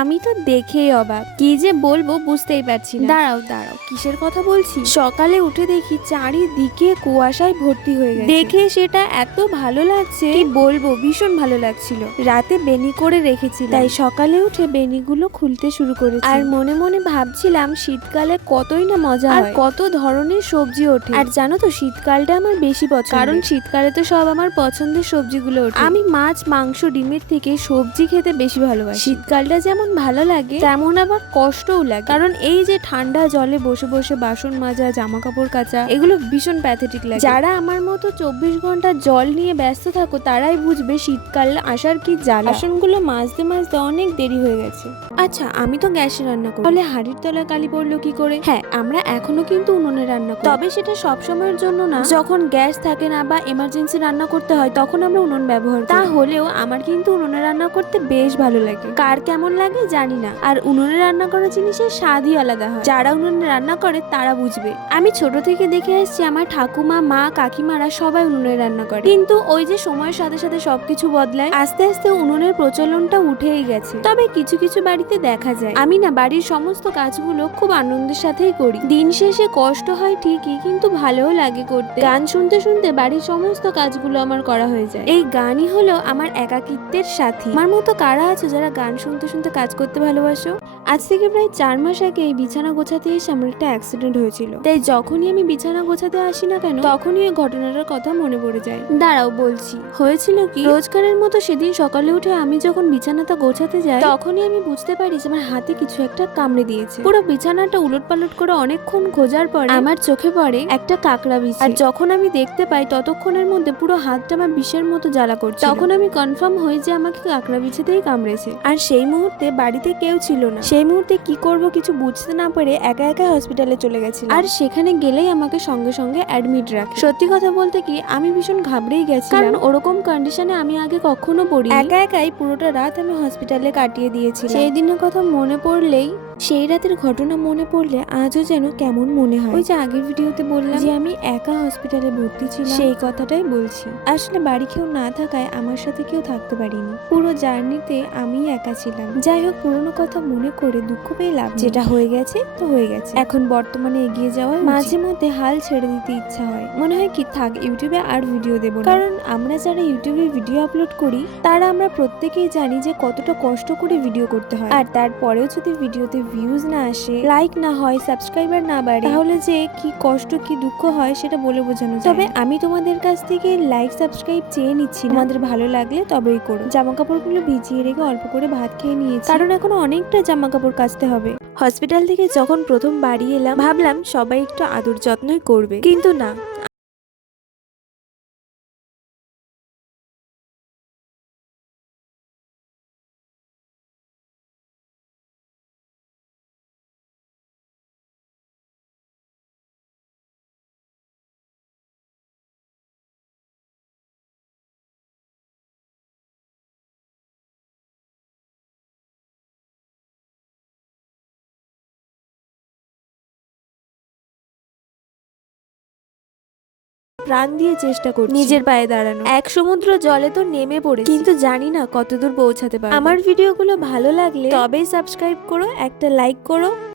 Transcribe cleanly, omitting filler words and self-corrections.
আমি তো দেখেই অবাক, কি যে বলবো বুঝতেই পারছি না। দাঁড়াও দাঁড়াও, কিসের কথা বলছি? সকালে উঠে দেখি চারিদিকে কুয়াশায় ভর্তি হয়ে গেছে। দেখে সেটা এত ভালো লাগছে, কি বলবো, ভীষণ ভালো লাগছিল। রাতে বেনি করে রেখেছি, তাই সকালে উঠে বেনিগুলো খুলতে শুরু করেছি। আর মনে মনে ভাবছিলাম শীতকালে কতই না মজা হয়, কত ধরনের সবজি ওঠে। আর জানো তো শীতকালটা আমার বেশি পছন্দ, কারণ শীতকালে তো সব আমার পছন্দের সবজিগুলো ওঠে। আমি মাছ, মাংস, ডিমের থেকে সবজি খেতে বেশি ভালোবাসি। শীতকালটা যেমন ভালো লাগে তেমন আবার কষ্টও লাগে, কারণ এই যে ঠান্ডা জলে বসে বসে বাসন মাজা, জামা কাপড় কাচা, এগুলো ভীষণ প্যাথেটিক লাগে। যারা আমার মতো 24 ঘন্টা জল নিয়ে ব্যস্ত থাকো তারাই বুঝবে শীতকাল আসার কি জ্বালা। বাসনগুলো মাজতে মাজতে অনেক দেরি হয়ে গেছে। আচ্ছা, আমি তো গ্যাসে রান্না করি, তাহলে হাঁড়ির তলায় কালি পড়লো কি করে? হ্যাঁ, আমরা এখনো কিন্তু উনুনে রান্না করি, তবে সেটা সব সময়ের জন্য না। যখন গ্যাস থাকে না বা এমার্জেন্সি রান্না করতে হয় তখন আমরা উনুন ব্যবহার করি। তাহলেও আমার কিন্তু উনুনে রান্না করতে বেশ ভালো লাগে। কার কেমন লাগে জানি না, আর উনুনে রান্না করা জিনিসের স্বাদই আলাদা হয়। যারা উনুনে রান্না করে তারা বুঝবে। আমি ছোট থেকে দেখে আসছি আমার ঠাকুমা, মা, কাকিমারা সবাই উনুনে রান্না করে, কিন্তু ওই যে সময়ের সাথে সাথে সবকিছু বদলায়, আস্তে আস্তে উনুনের প্রচলনটা উঠেই গেছে। তবে কিছু কিছু বাড়িতে দেখা যায়। আমি না বাড়ির সমস্ত কাজগুলো খুব আনন্দের সাথেই করি। দিন শেষে কষ্ট হয় ঠিকই, কিন্তু ভালোও লাগে করতে। গান শুনতে শুনতে বাড়ির সমস্ত কাজগুলো আমার করা হয়ে যায়। এই গানই হলো আমার একাকিত্বের সাথী। আমার মতো কারা আছো যারা গান শুনতে শুনতে কাজ করতে ভালোবাসো? আজ থেকে প্রায় 4 মাস আগে এই বিছানা গোছাতে এসে আমার একটা অ্যাক্সিডেন্ট হয়েছিল, তাই যখনই আমি বিছানা গোছাতে আসি না কেন তখনই ওই ঘটনাটার কথা মনে পড়ে যায়। দাঁড়াও বলছি। হয়েছিল কি, রোজকারের মতো সেদিন সকালে উঠে আমি যখন বিছানাটা গোছাতে যাই তখনই আমি বুঝতে পারি যে আমার হাতে কিছু একটা কামড়ে দিয়েছে। পুরো বিছানাটা উলট পালট করে অনেকক্ষণ খোঁজার পরে আমার চোখে পড়ে একটা কাকড়া বিষ। আর যখন আমি দেখতে পাই ততক্ষণের মধ্যে পুরো হাতটা আমার বিষের মতো জ্বালা করছে। তখন আমি কনফার্ম হই যে আমাকে কাকড়া বিছেতেই কামড়েছে। আর সেই মুহূর্তে বাড়িতে কেউ ছিল না। সেই মুহূর্তে কি করব কিছু বুঝতে না পেরে একা একা হসপিটালে চলে গেছিলাম। আর সেখানে গেলেই আমাকে সঙ্গে সঙ্গে অ্যাডমিট রাখে। সত্যি কথা বলতে কি, আমি ভীষণ ঘাবড়েই গেছি, কারণ ওরকম কন্ডিশনে আমি আগে কখনো পড়ি। একা একাই পুরোটা রাত আমি হসপিটালে কাটিয়ে দিয়েছিলাম। সেই দিনের কথা মনে পড়লেই, সেই রাতের ঘটনা মনে পড়লে আজও যেন কেমন মনে হয়। ওই যে আগের ভিডিওতে বললাম যে আমি একা হসপিটালে ভর্তি ছিলাম, সেই কথাটাই বলছি। আসলে বাড়ি কেউ না থাকায় আমার সাথে কেউ থাকতে পারিনি। পুরো জার্নিতে আমি একা ছিলাম। যাই হোক, পুরোনো কথা মনে করে দুঃখ পেয়ে লাভ, যেটা হয়ে গেছে তো হয়ে গেছে। এখন বর্তমানে এগিয়ে যাওয়া। মাঝে মধ্যে হাল ছেড়ে দিতে ইচ্ছা হয়, মনে হয় কি থাক, ইউটিউবে আর ভিডিও দেবো না। কারণ আমরা যারা ইউটিউবে ভিডিও আপলোড করি তারা আমরা প্রত্যেকেই জানি যে কতটা কষ্ট করে ভিডিও করতে হয়। আর তারপরেও যদি ভিডিওতে ভিউজ না আসে, লাইক না হয়, সাবস্ক্রাইবার না বাড়ে, তাহলে যে কি কষ্ট কি দুঃখ হয় সেটা বলে বোঝানো যায় না। তবে আমি তোমাদের কাছ থেকে লাইক সাবস্ক্রাইব চেয়ে নিচ্ছি না, তোমাদের ভালো লাগলে তবেই করো। জামা কাপড়গুলো ভিজিয়ে রেখে অল্প করে ভাত খেয়ে নিয়েছি, কারণ এখনো অনেকটা জামা কাপড় কাচতে হবে। হসপিটাল থেকে যখন প্রথম বাড়ি এলাম ভাবলাম সবাই একটু আদর যত্নই করবে, কিন্তু না। প্রাণ দিয়ে চেষ্টা করছি নিজের পায়ে দাঁড়ানো। এক সমুদ্র জলে তো নেমে পড়েছি, কিন্তু জানি না কতদূর পৌঁছাতে পারবো। আমার ভিডিওগুলো ভালো লাগলে তবেই সাবস্ক্রাইব করো, একটা লাইক করো।